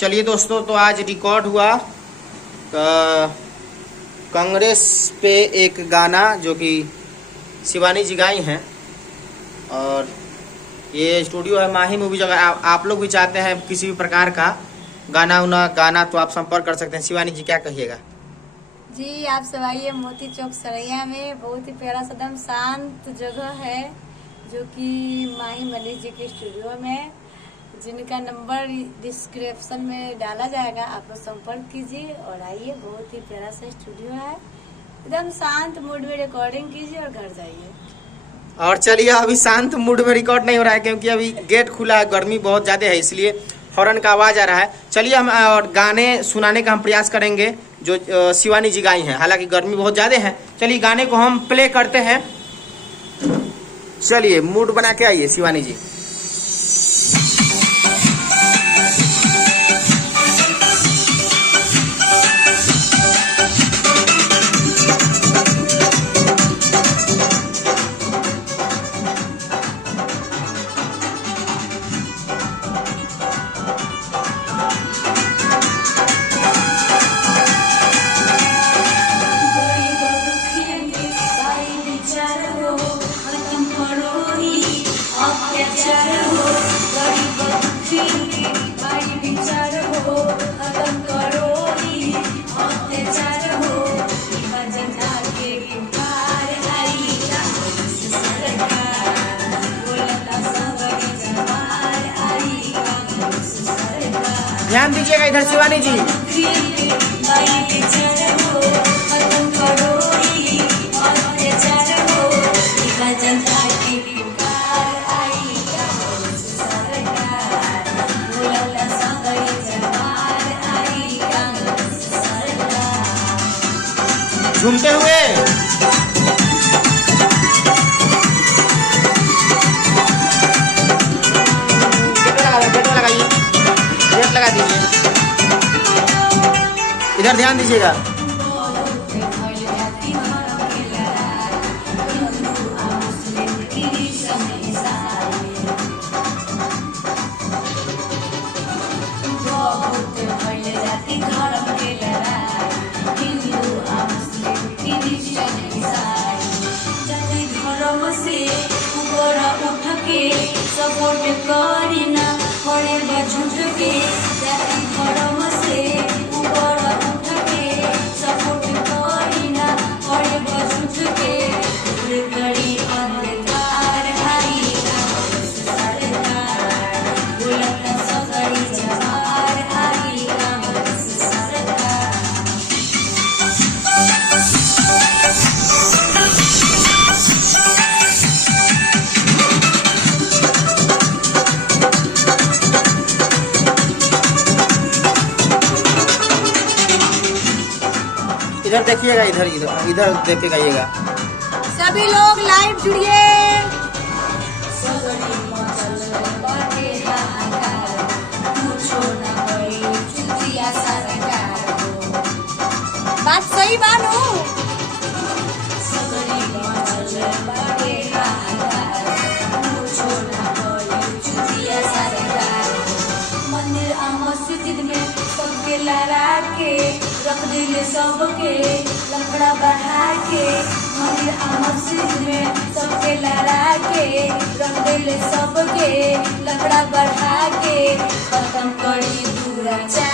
चलिए दोस्तों, तो आज रिकॉर्ड हुआ कांग्रेस पे एक गाना जो कि शिवानी जी गाई हैं, और ये स्टूडियो है माही मूवीज। अगर आप लोग भी चाहते हैं किसी भी प्रकार का गाना तो आप संपर्क कर सकते हैं। शिवानी जी क्या कहिएगा? जी, आप सब आइए मोती चौक सरैया में। बहुत ही प्यारा सदम शांत जगह है जो कि माही मनीष जी के स्टूडियो में, जिनका नंबर डिस्क्रिप्शन में डाला जाएगा। आप लोग संपर्क कीजिए और आइए। बहुत ही प्यारा सा स्टूडियो है, एकदम शांत मूड में रिकॉर्डिंग कीजिए और घर जाइए। और चलिए, अभी शांत मूड में रिकॉर्ड नहीं हो रहा है क्योंकि अभी गेट खुला है, गर्मी बहुत ज़्यादा है, इसलिए हॉर्न का आवाज़ आ रहा है। चलिए, हम और गाने सुनाने का हम प्रयास करेंगे जो शिवानी जी गाई हैं। हालांकि गर्मी बहुत ज़्यादा है। चलिए, गाने को हम प्ले करते हैं। चलिए, मूड बना के आइए शिवानी जी। ध्यान दीजिएगा इधर शिवानी जी। झूमते हुए लगा दीजिए। इधर ध्यान दीजिएगा। सपोर्ट करिना खड़े झुट के धर्म से ऊपर उठ के सपोर्ट करिना खड़े झुट के कड़ी अंधकार आई सरकार बोलता सगड़ी जवार आई सरकार। इधर देखिएगा, इधर इधर इधर देख के गाइएगा। सभी लोग लाइव जुड़िए। बात सही बानो। मंदिर मस्जिद में सबके लड़ा के रख दिले सबके लकड़ा बढ़ा के। मंदिर मस्जिद में सबके लड़ा के रख दिले सबके लकड़ा बढ़ा के। खत्म करी दुराचार।